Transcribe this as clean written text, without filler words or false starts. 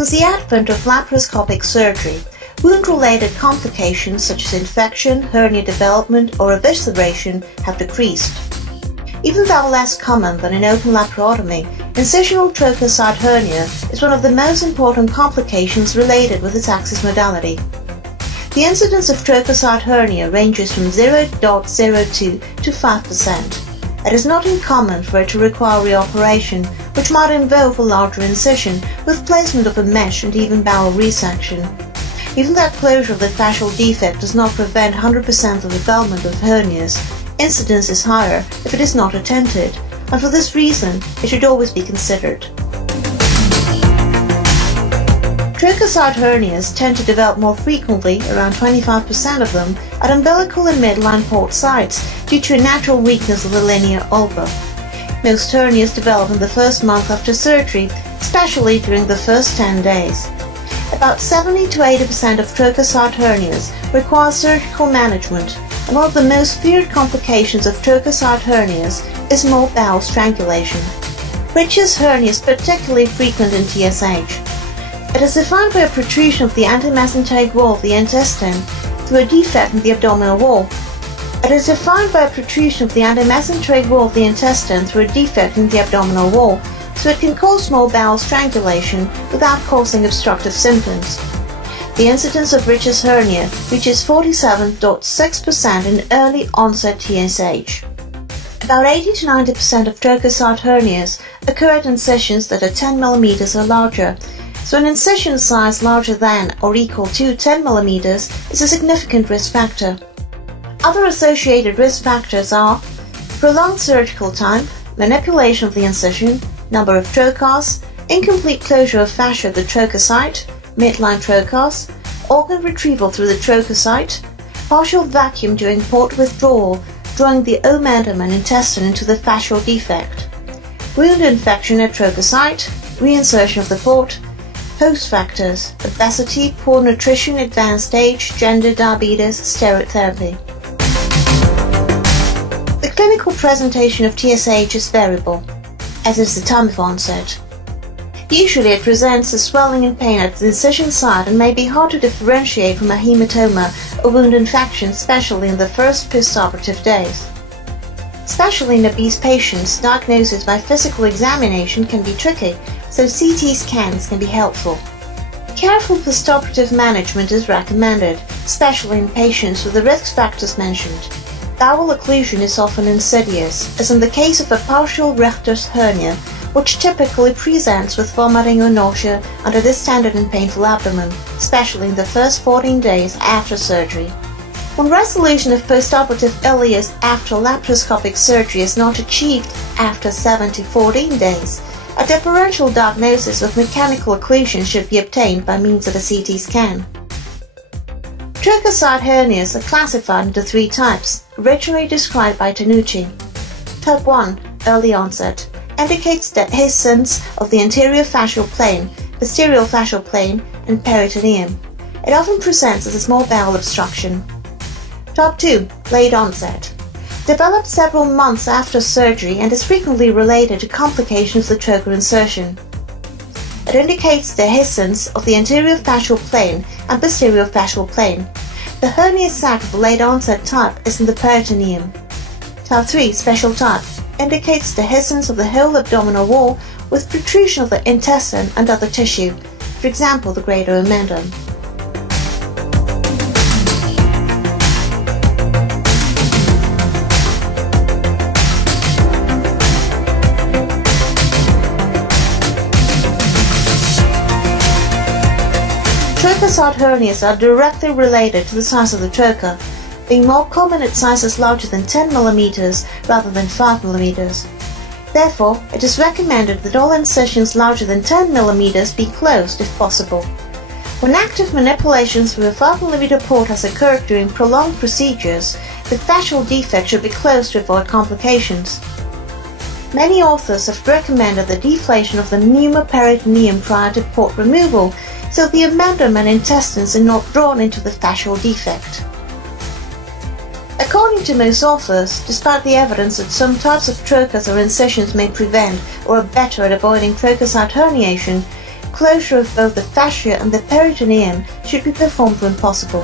Since the advent of laparoscopic surgery, wound-related complications such as infection, hernia development, or evisceration have decreased. Even though less common than in open laparotomy, incisional trochlear hernia is one of the most important complications related with its access modality. The incidence of trochlear hernia ranges from 0.02 to 5%. It is not uncommon for it to require reoperation, which might involve a larger incision with placement of a mesh and even bowel resection. Even though closure of the fascial defect does not prevent 100% of development of hernias, incidence is higher if it is not attended, and for this reason it should always be considered. Trochlear hernias tend to develop more frequently, around 25% of them, at umbilical and midline port sites due to a natural weakness of the linea ulva. Most hernias develop in the first month after surgery, especially during the first 10 days. About 70 to 80% of trochlear hernias require surgical management, and one of the most feared complications of trochlear hernias is small bowel strangulation. Rich's hernia is particularly frequent in TSH. It is defined by a protrusion of the antimesenteric wall of the intestine through a defect in the abdominal wall. It is defined by a protrusion of the antimesenteric wall of the intestine through a defect in the abdominal wall, so it can cause small bowel strangulation without causing obstructive symptoms. The incidence of Rich's hernia reaches 47.6% in early onset TSH. About 80 to 90% of trochlear hernias occur at incisions that are 10 mm or larger, so an incision size larger than or equal to 10 mm is a significant risk factor. Other associated risk factors are prolonged surgical time, manipulation of the incision, number of trochars, incomplete closure of fascia at the trochlear site, midline trochars, organ retrieval through the trochlear site, partial vacuum during port withdrawal, drawing the omentum and intestine into the fascial defect, wound infection at trochlear site, reinsertion of the port, host factors, obesity, poor nutrition, advanced age, gender, diabetes, steroid therapy. The clinical presentation of TSH is variable, as is the time of onset. Usually it presents as swelling and pain at the incision site and may be hard to differentiate from a hematoma or wound infection, especially in the first postoperative days. Especially in obese patients, diagnosis by physical examination can be tricky, so CT scans can be helpful. Careful postoperative management is recommended, especially in patients with the risk factors mentioned. Bowel occlusion is often insidious, as in the case of a partial Richter's hernia, which typically presents with vomiting or nausea and a distended and painful abdomen, especially in the first 14 days after surgery. When resolution of postoperative ileus after laparoscopic surgery is not achieved after 7 to 14 days, a differential diagnosis of mechanical occlusion should be obtained by means of a CT scan. Trochlear hernias are classified into 3 types, originally described by Tanucci. Type 1, early onset, indicates dehiscence of the anterior fascial plane, posterior fascial plane, and peritoneum. It often presents as a small bowel obstruction. Type 2, late onset, develops several months after surgery and is frequently related to complications of the trochlear insertion. It indicates dehiscence of the anterior fascial plane and posterior fascial plane. The hernia sac of the late onset type is in the peritoneum. Type 3, special type, indicates dehiscence of the whole abdominal wall with protrusion of the intestine and other tissue, for example the greater omentum. Trochlear hernias are directly related to the size of the trochlear, being more common at sizes larger than 10 mm rather than 5 mm. Therefore, it is recommended that all incisions larger than 10 mm be closed if possible. When active manipulation through a 5 mm port has occurred during prolonged procedures, the fascial defect should be closed to avoid complications. Many authors have recommended the deflation of the pneumoperitoneum prior to port removal, so the omentum and intestines are not drawn into the fascial defect. According to most authors, despite the evidence that some types of trochlears or incisions may prevent or are better at avoiding trochlear herniation, closure of both the fascia and the peritoneum should be performed when possible.